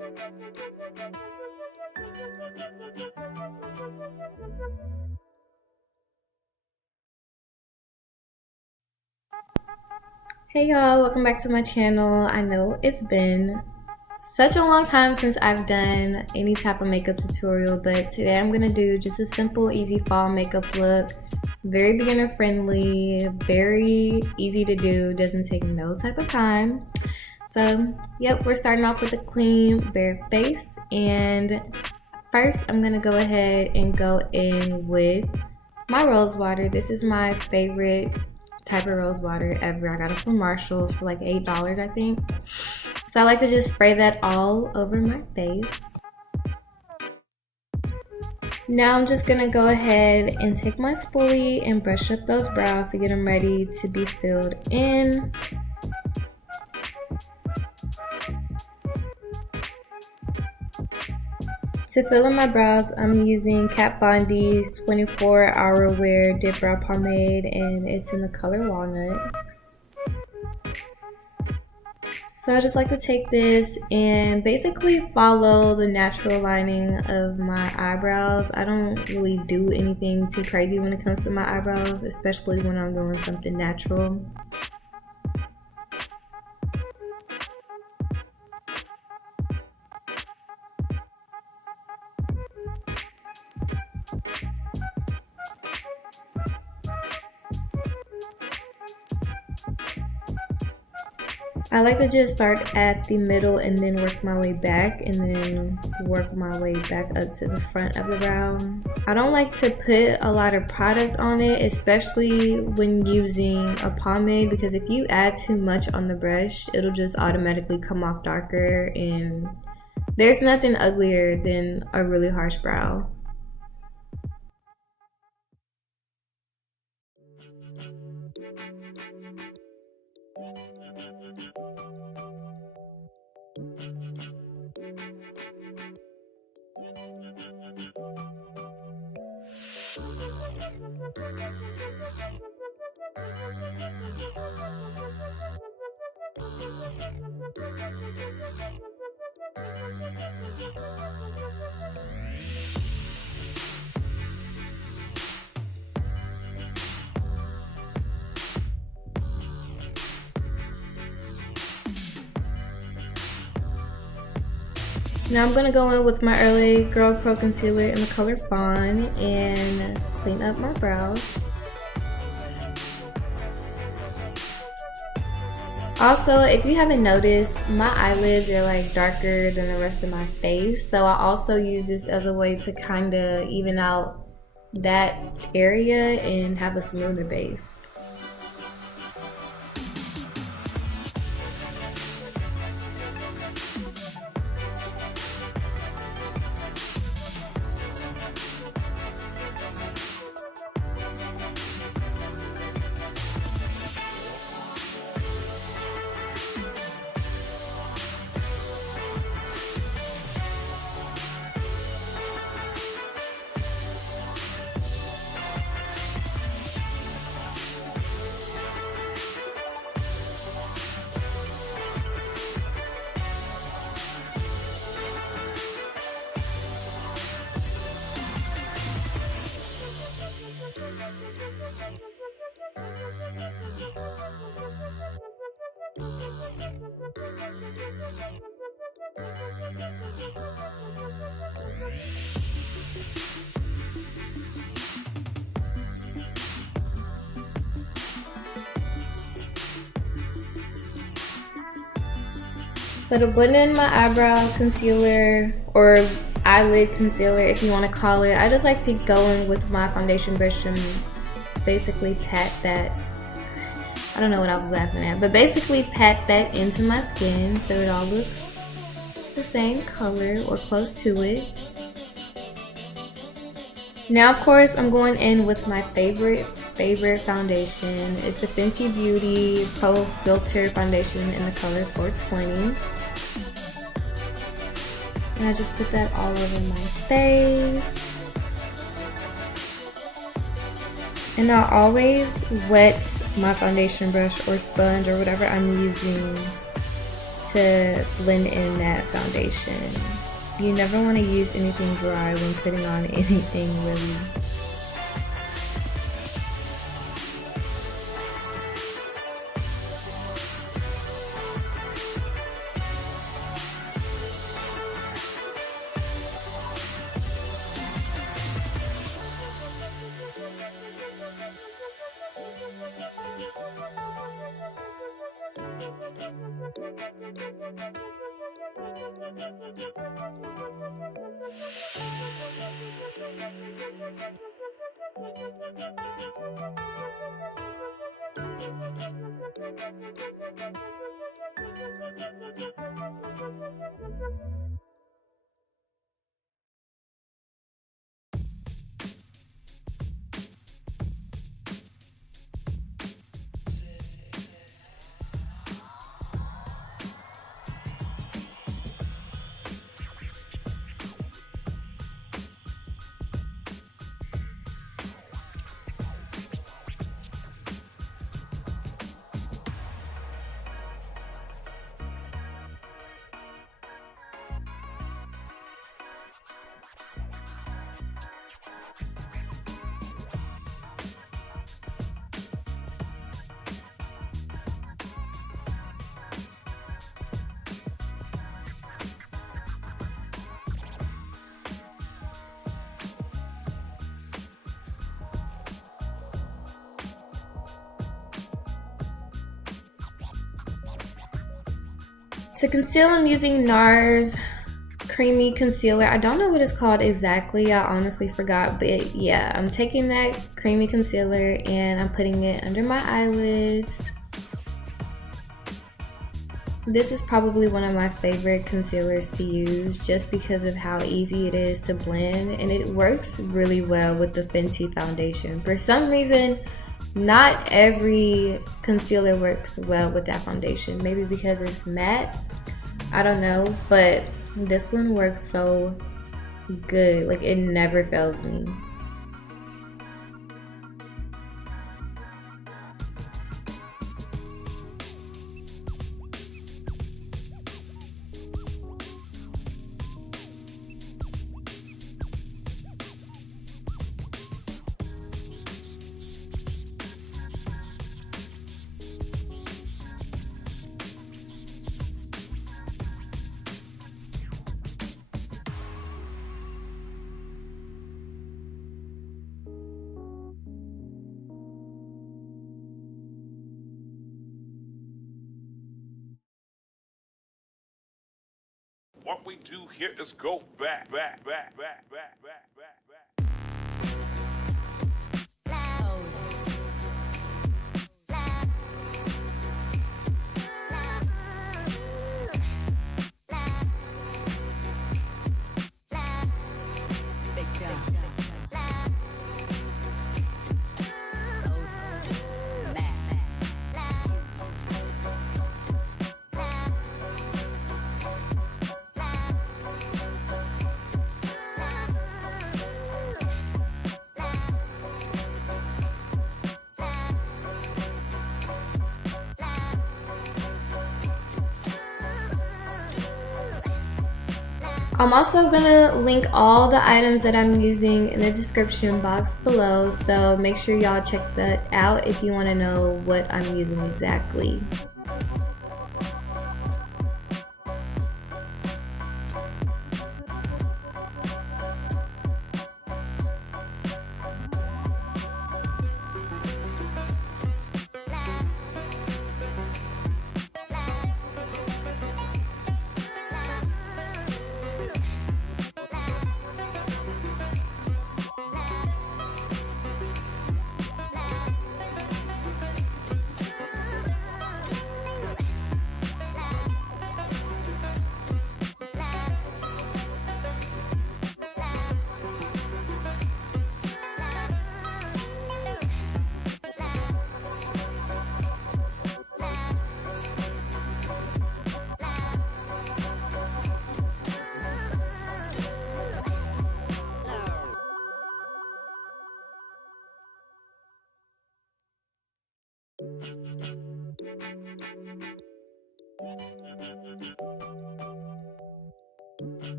Hey y'all, welcome back to my channel. I know it's been such a long time since I've done any type of makeup tutorial, but today I'm gonna do just a simple, easy fall makeup look. Very beginner friendly, very easy to do, doesn't take no type of time. So, yep, we're starting off with a clean, bare face. And first, I'm gonna go ahead and go in with my rose water. This is my favorite type of rose water ever. I got it from Marshall's for like $8, I think. So I like to just spray that all over my face. Now I'm just gonna go ahead and take my spoolie and brush up those brows to get them ready to be filled in. To fill in my brows, I'm using Kat Von D's 24-Hour Wear Dip Brow Pomade, and it's in the color Walnut. So I just like to take this and basically follow the natural lining of my eyebrows. I don't really do anything too crazy when it comes to my eyebrows, especially when I'm doing something natural. I like to just start at the middle and then work my way back, and then work my way back up to the front of the brow. I don't like to put a lot of product on it, especially when using a pomade, because if you add too much on the brush, it'll just automatically come off darker, and there's nothing uglier than a really harsh brow. Now I'm going to go in with my Early Girl Pro Concealer in the color Fawn and clean up my brows. Also, if you haven't noticed, my eyelids are like darker than the rest of my face. So I also use this as a way to kind of even out that area and have a smoother base. So to blend in my eyebrow concealer, or eyelid concealer if you want to call it, I just like to go in with my foundation brush and basically pat that, I don't know what I was laughing at, but basically pat that into my skin so it all looks the same color or close to it. Now of course I'm going in with my favorite foundation. It's the Fenty Beauty Pro Filter Foundation in the color 420. And I just put that all over my face. And I always wet my foundation brush or sponge or whatever I'm using to blend in that foundation. You never want to use anything dry when putting on anything really. To conceal, I'm using NARS Creamy Concealer. I don't know what it's called exactly. I honestly forgot. But yeah, I'm taking that creamy concealer and I'm putting it under my eyelids. This is probably one of my favorite concealers to use just because of how easy it is to blend. And it works really well with the Fenty foundation. For some reason, not every concealer works well with that foundation. Maybe because it's matte, I don't know, but this one works so good. Like, it never fails me. What we do here is go back. I'm also gonna link all the items that I'm using in the description box below, so make sure y'all check that out if you want to know what I'm using exactly.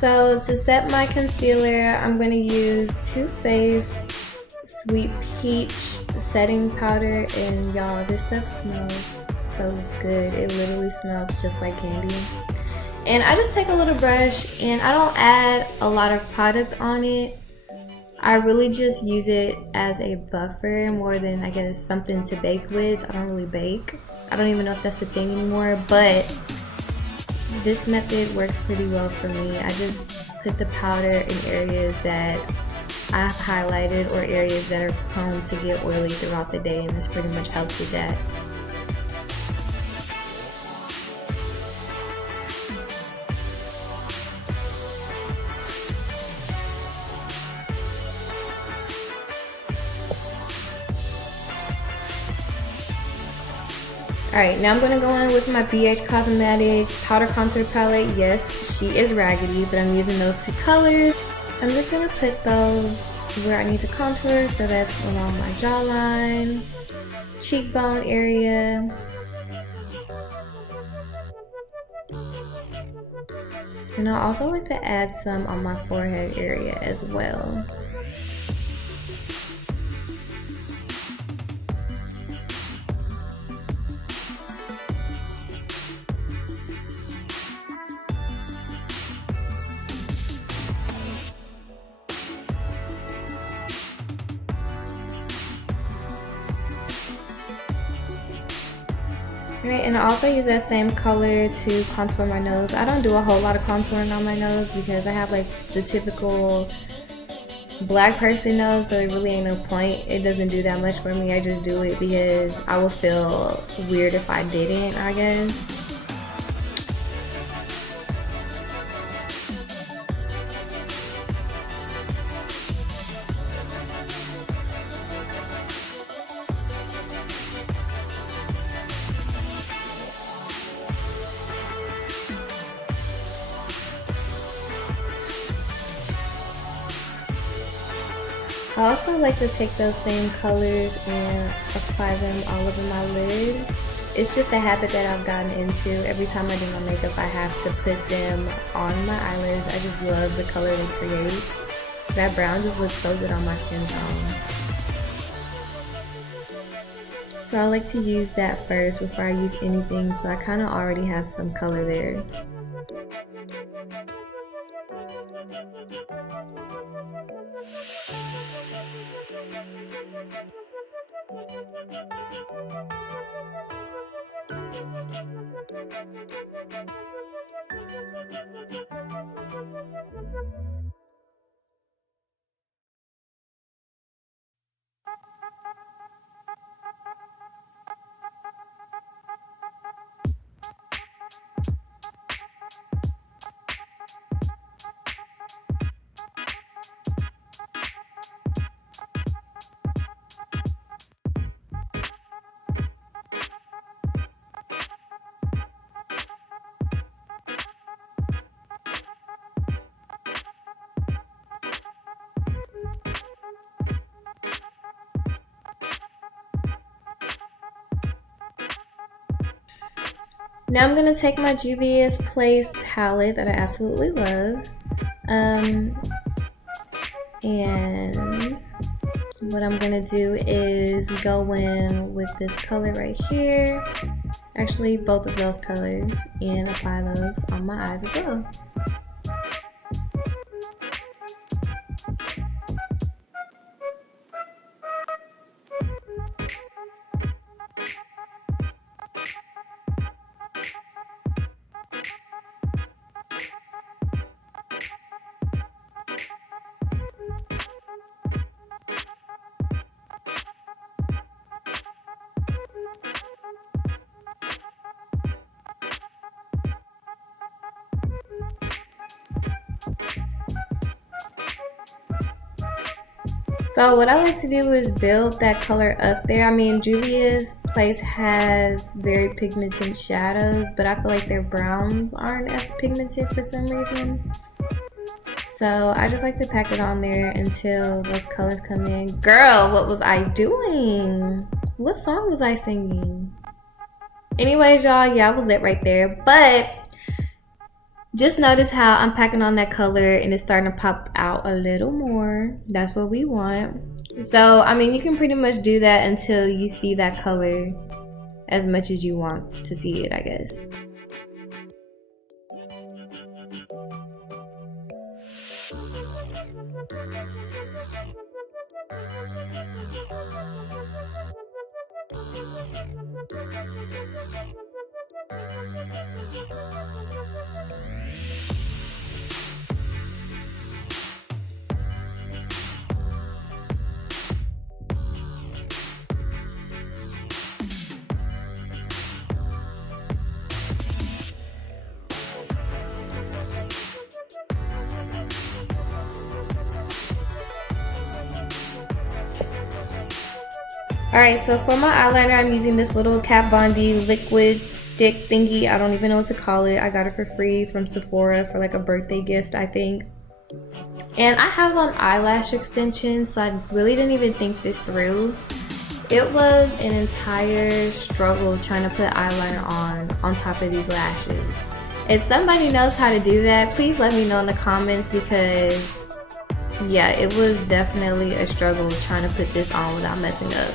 So to set my concealer, I'm going to use Too Faced Sweet Peach setting powder, and y'all, this stuff smells so good. It literally smells just like candy. And I just take a little brush, and I don't add a lot of product on it. I really just use it as a buffer more than, I guess, something to bake with. I don't really bake. I don't even know if that's a thing anymore, but this method works pretty well for me. I just put the powder in areas that I've highlighted or areas that are prone to get oily throughout the day, and this pretty much helps with that. Alright, now I'm going to go in with my BH Cosmetics Powder Contour Palette. Yes, she is raggedy, but I'm using those two colors. I'm just going to put those where I need to contour, so that's along my jawline, cheekbone area. And I also like to add some on my forehead area as well. Alright, and I also use that same color to contour my nose. I don't do a whole lot of contouring on my nose because I have like the typical black person nose, so it really ain't no point. It doesn't do that much for me. I just do it because I would feel weird if I didn't, I guess. I also like to take those same colors and apply them all over my lid. It's just a habit that I've gotten into. Every time I do my makeup, I have to put them on my eyelids. I just love the color they create. That brown just looks so good on my skin tone. So I like to use that first before I use anything, so I kind of already have some color there. Now I'm going to take my Juvias Place palette that I absolutely love. And what I'm going to do is go in with this color right here. Actually, both of those colors, and apply those on my eyes as well. So what I like to do is build that color up there. I mean, Juvia's place has very pigmented shadows, but I feel like their browns aren't as pigmented for some reason. So I just like to pack it on there until those colors come in. Girl, what was I doing? What song was I singing? Anyways, y'all, yeah, I was lit right there. But just notice how I'm packing on that color and it's starting to pop out a little more. That's what we want. So, I mean, you can pretty much do that until you see that color as much as you want to see it, I guess. Alright, so for my eyeliner, I'm using this little Kat Von D liquid stick thingy. I don't even know what to call it. I got it for free from Sephora for like a birthday gift, I think. And I have on eyelash extensions, so I really didn't even think this through. It was an entire struggle trying to put eyeliner on top of these lashes. If somebody knows how to do that, please let me know in the comments, because yeah, it was definitely a struggle trying to put this on without messing up.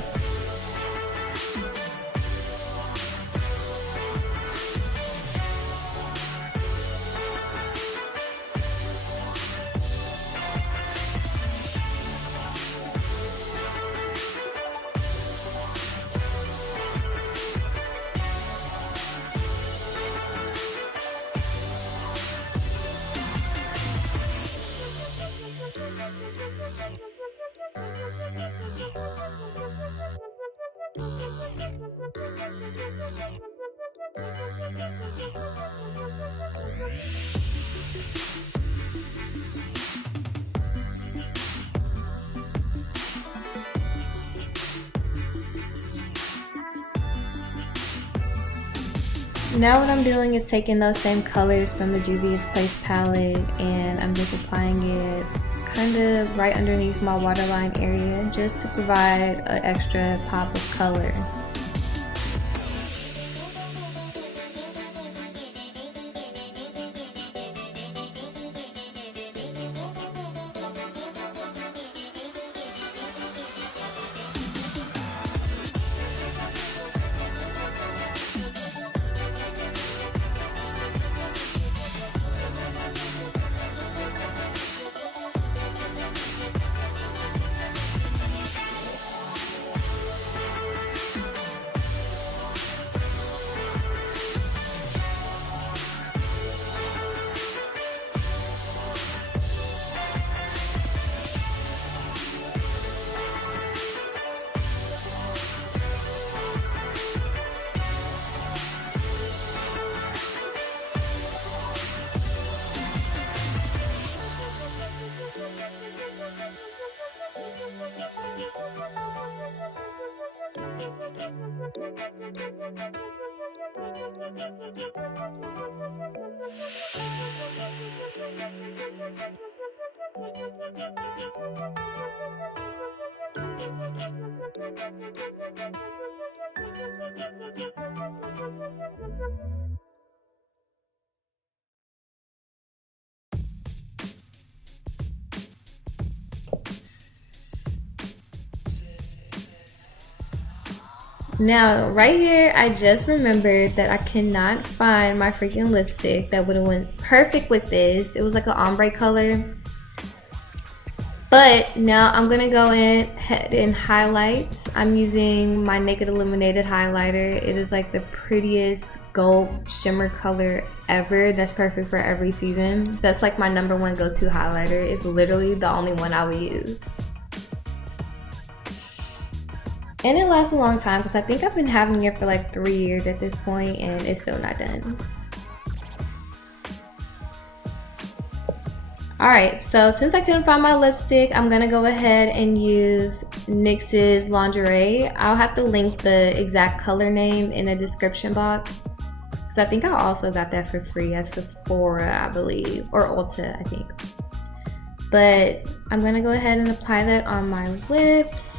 Now what I'm doing is taking those same colors from the Juvia's Place palette and I'm just applying it kind of right underneath my waterline area just to provide an extra pop of color. Now, right here, I just remembered that I cannot find my freaking lipstick that would have went perfect with this. It was like an ombre color. But now I'm gonna go in ahead and highlight. I'm using my Naked Illuminated highlighter. It is like the prettiest gold shimmer color ever. That's perfect for every season. That's like my #1 go-to highlighter. It's literally the only one I would use. And it lasts a long time because I think I've been having it for like 3 years at this point and it's still not done. Alright, so since I couldn't find my lipstick, I'm gonna go ahead and use NYX's Lingerie. I'll have to link the exact color name in the description box, because I think I also got that for free at Sephora, I believe, or Ulta, I think. But I'm gonna go ahead and apply that on my lips.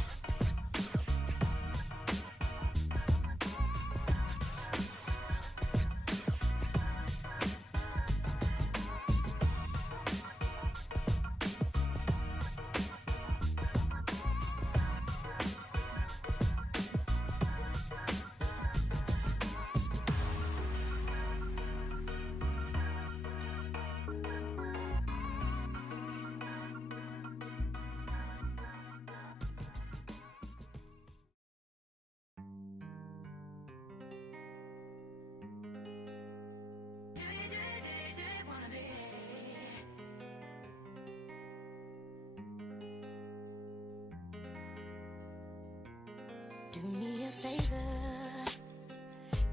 Do me a favor,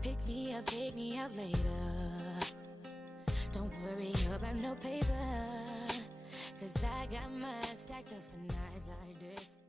pick me up later. Don't worry about no paper, 'cause I got my stacked up for nights like this.